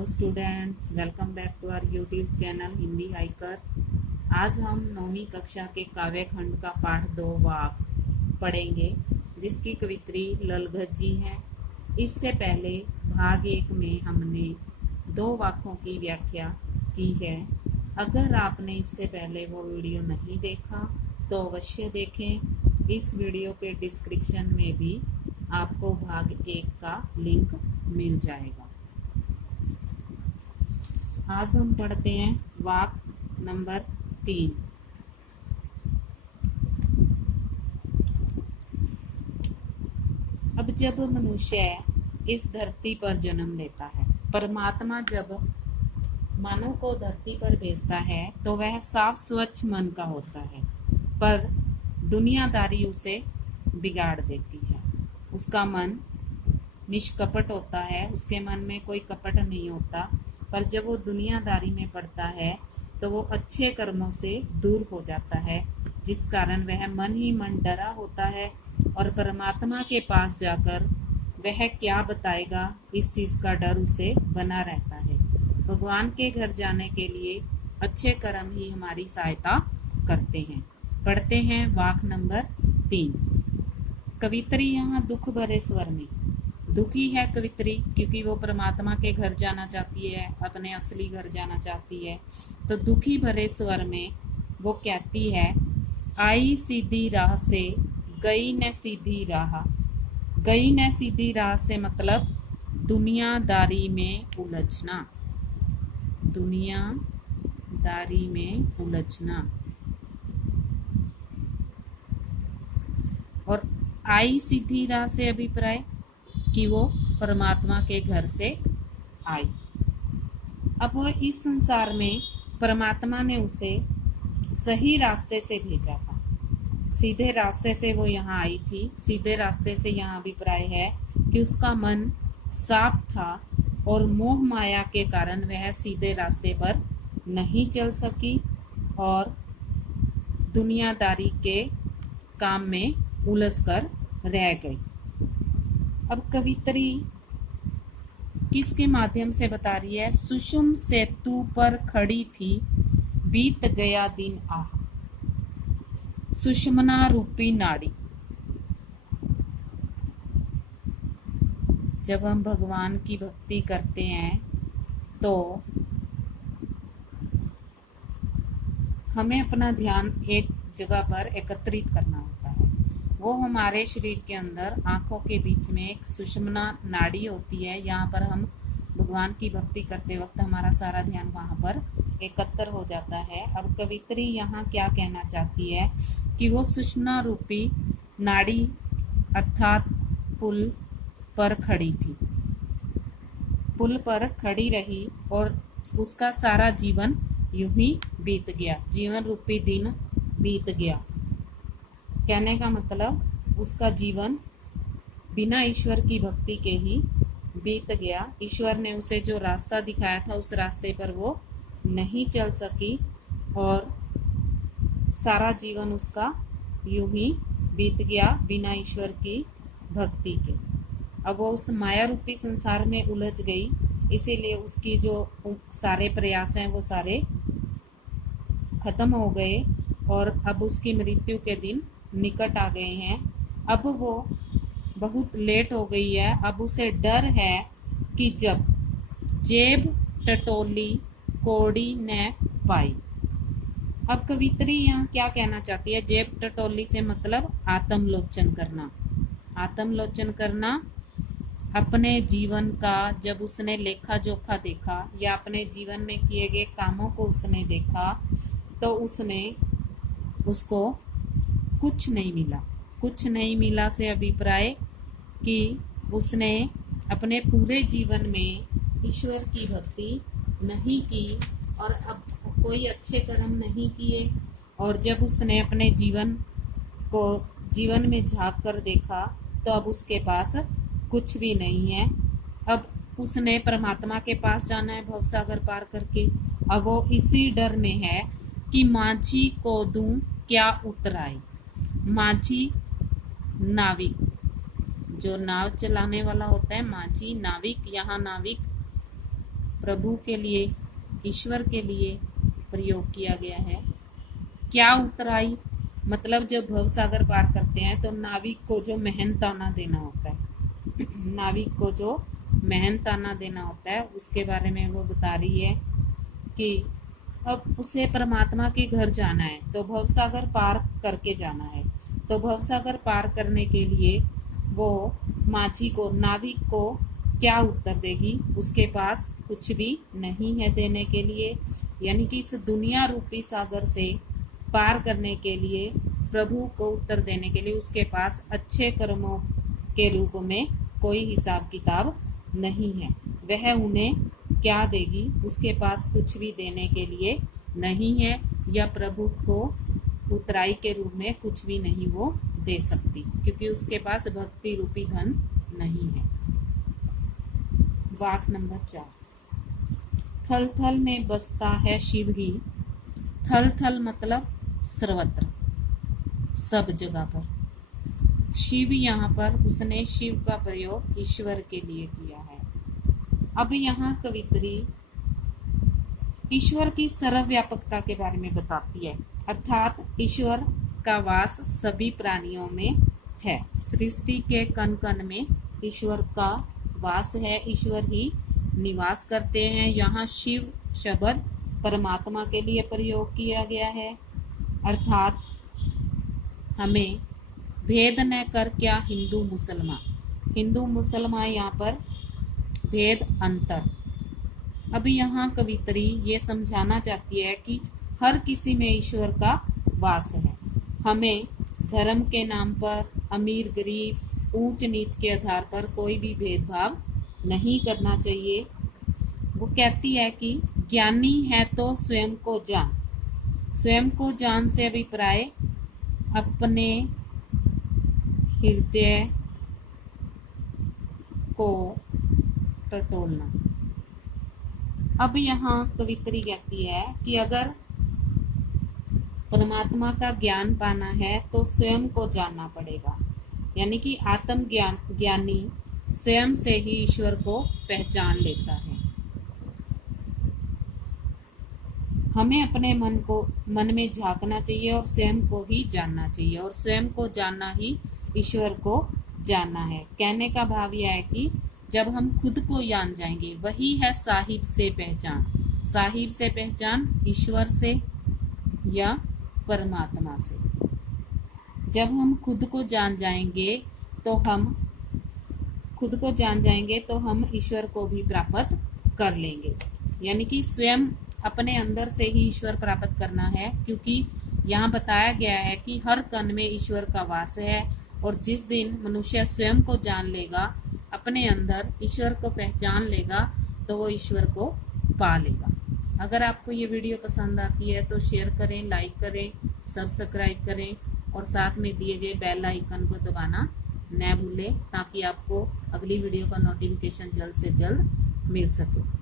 Hello students, welcome back to our YouTube channel Hindi hiker. आज हम 9वीं कक्षा के काव्य खंड का पाठ 2 वाक पढ़ेंगे, जिसकी कवित्री ललगज्जी है। इससे पहले भाग 1 में हमने 2 वाक्यों की व्याख्या की है। अगर आपने इससे पहले वो वीडियो नहीं देखा तो अवश्य देखें। इस वीडियो के डिस्क्रिप्शन में भी आपको भाग 1 का लिंक मिल जाएगा। आज हम पढ़ते हैं वाक नंबर 3। अब जब मनुष्य इस धरती पर जन्म लेता है, परमात्मा जब मानव को धरती पर भेजता है तो वह साफ स्वच्छ मन का होता है, पर दुनियादारी उसे बिगाड़ देती है। उसका मन निष्कपट होता है, उसके मन में कोई कपट नहीं होता, पर जब वो दुनियादारी में पड़ता है तो वो अच्छे कर्मों से दूर हो जाता है, जिस कारण वह मन ही मन डरा होता है और परमात्मा के पास जाकर वह क्या बताएगा, इस चीज़ का डर उसे बना रहता है। भगवान के घर जाने के लिए अच्छे कर्म ही हमारी सहायता करते हैं। पढ़ते हैं वाक नंबर 3। कवित्री यहाँ दुख भरे स्वर में, दुखी है कवित्री क्योंकि वो परमात्मा के घर जाना चाहती है, अपने असली घर जाना चाहती है। तो दुखी भरे स्वर में वो कहती है, आई सीधी राह से गई न सीधी राह। गई न सीधी राह से मतलब दुनियादारी में उलझना, दुनियादारी में उलझना। और आई सीधी राह से अभिप्राय कि वो परमात्मा के घर से आई। अब वो इस संसार में परमात्मा ने उसे सही रास्ते से भेजा था, सीधे रास्ते से वो यहाँ आई थी। सीधे रास्ते से यहाँ अभिप्राय है कि उसका मन साफ था और मोह माया के कारण वह सीधे रास्ते पर नहीं चल सकी और दुनियादारी के काम में उलझ कर रह गई। अब कवित्री किसके माध्यम से बता रही है? सुषुम सेतु पर खड़ी थी, बीत गया दिन आह। सुषमना रूपी नाड़ी। जब हम भगवान की भक्ति करते हैं तो हमें अपना ध्यान एक जगह पर एकत्रित करना होता है। वो हमारे शरीर के अंदर आंखों के बीच में एक सुषुम्ना नाड़ी होती है। यहाँ पर हम भगवान की भक्ति करते वक्त हमारा सारा ध्यान वहाँ पर एकत्र हो जाता है। अब कवित्री यहाँ क्या कहना चाहती है कि वो सुषुम्ना रूपी नाड़ी अर्थात पुल पर खड़ी थी, पुल पर खड़ी रही और उसका सारा जीवन यूं ही बीत गया, जीवन रूपी दिन बीत गया। कहने का मतलब उसका जीवन बिना ईश्वर की भक्ति के ही बीत गया। ईश्वर ने उसे जो रास्ता दिखाया था उस रास्ते पर वो नहीं चल सकी और सारा जीवन उसका यूं ही बीत गया बिना ईश्वर की भक्ति के। अब वो उस माया रूपी संसार में उलझ गई, इसीलिए उसकी जो सारे प्रयास हैं वो सारे खत्म हो गए और अब उसकी मृत्यु के दिन निकट आ गए हैं। अब वो बहुत लेट हो गई है। अब उसे डर है कि जब जेब टटोली कोड़ी न पाई। अब कवित्री यहाँ क्या कहना चाहती है? जेब टटोली से मतलब आत्मलोचन करना। आत्मलोचन करना अपने जीवन का जब उसने लेखा जोखा देखा या अपने जीवन में किए गए कामों को उसने देखा तो उसमें उसको कुछ नहीं मिला। कुछ नहीं मिला से अभिप्राय कि उसने अपने पूरे जीवन में ईश्वर की भक्ति नहीं की और अब कोई अच्छे कर्म नहीं किए। और जब उसने अपने जीवन में झांक कर देखा तो अब उसके पास कुछ भी नहीं है। अब उसने परमात्मा के पास जाना है भवसागर पार करके। अब वो इसी डर में है कि माझी को दूं क्या उतराई। माझी नाविक, जो नाव चलाने वाला होता है, माझी नाविक। यहाँ नाविक प्रभु के लिए, ईश्वर के लिए प्रयोग किया गया है। क्या उतराई मतलब जब भव सागर पार करते हैं तो नाविक को जो मेहनताना देना होता है, नाविक को जो मेहनताना देना होता है उसके बारे में वो बता रही है कि अब उसे परमात्मा के घर जाना है तो भव सागर पार करके जाना है। तो भव सागर पार करने के लिए वो माझी को, नाविक को क्या उत्तर देगी? उसके पास कुछ भी नहीं है देने के लिए। यानी कि इस दुनिया रूपी सागर से पार करने के लिए, प्रभु को उत्तर देने के लिए उसके पास अच्छे कर्मों के रूप में कोई हिसाब किताब नहीं है। वह उन्हें क्या देगी? उसके पास कुछ भी देने के लिए नहीं है, या प्रभु को उतराई के रूप में कुछ भी नहीं वो दे सकती, क्योंकि उसके पास भक्ति रूपी धन नहीं है। वाक नंबर 4, थल थल में बसता है शिव ही। थल थल मतलब सर्वत्र, सब जगह पर। शिव यहाँ पर उसने शिव का प्रयोग ईश्वर के लिए किया है। अब यहाँ कवित्री ईश्वर की सर्वव्यापकता के बारे में बताती है, अर्थात ईश्वर का वास सभी प्राणियों में है। सृष्टि के कण कण में ईश्वर का वास है, ईश्वर ही निवास करते हैं। यहाँ शिव शब्द परमात्मा के लिए प्रयोग किया गया है, अर्थात हमें भेद न कर क्या हिंदू मुसलमान, हिंदू मुसलमान यहाँ पर भेद अंतर। अभी यहाँ कवित्री ये समझाना चाहती है कि हर किसी में ईश्वर का वास है। हमें धर्म के नाम पर, अमीर गरीब, ऊंच नीच के आधार पर कोई भी भेदभाव नहीं करना चाहिए। वो कहती है कि ज्ञानी है तो स्वयं को जान। स्वयं को जान से अभिप्राय अपने हृदय को टटोलना। अब यहाँ कवित्री कहती है कि अगर परमात्मा का ज्ञान पाना है तो स्वयं को जानना पड़ेगा, यानी कि आत्म ज्ञानी स्वयं से ही ईश्वर को पहचान लेता है। हमें अपने मन में झांकना चाहिए और स्वयं को ही जानना चाहिए, और स्वयं को जानना ही ईश्वर को जानना है। कहने का भाव यह है कि जब हम खुद को जान जाएंगे वही है साहिब से पहचान। साहिब से पहचान ईश्वर से या परमात्मा से। जब हम खुद को जान जाएंगे तो हम ईश्वर को भी प्राप्त कर लेंगे। यानी कि स्वयं अपने अंदर से ही ईश्वर प्राप्त करना है, क्योंकि यहाँ बताया गया है कि हर कण में ईश्वर का वास है, और जिस दिन मनुष्य स्वयं को जान लेगा, अपने अंदर ईश्वर को पहचान लेगा, तो वो ईश्वर को पा लेगा। अगर आपको ये वीडियो पसंद आती है तो शेयर करें, लाइक करें, सब्सक्राइब करें, और साथ में दिए गए बेल आइकन को दबाना न भूलें, ताकि आपको अगली वीडियो का नोटिफिकेशन जल्द से जल्द मिल सके।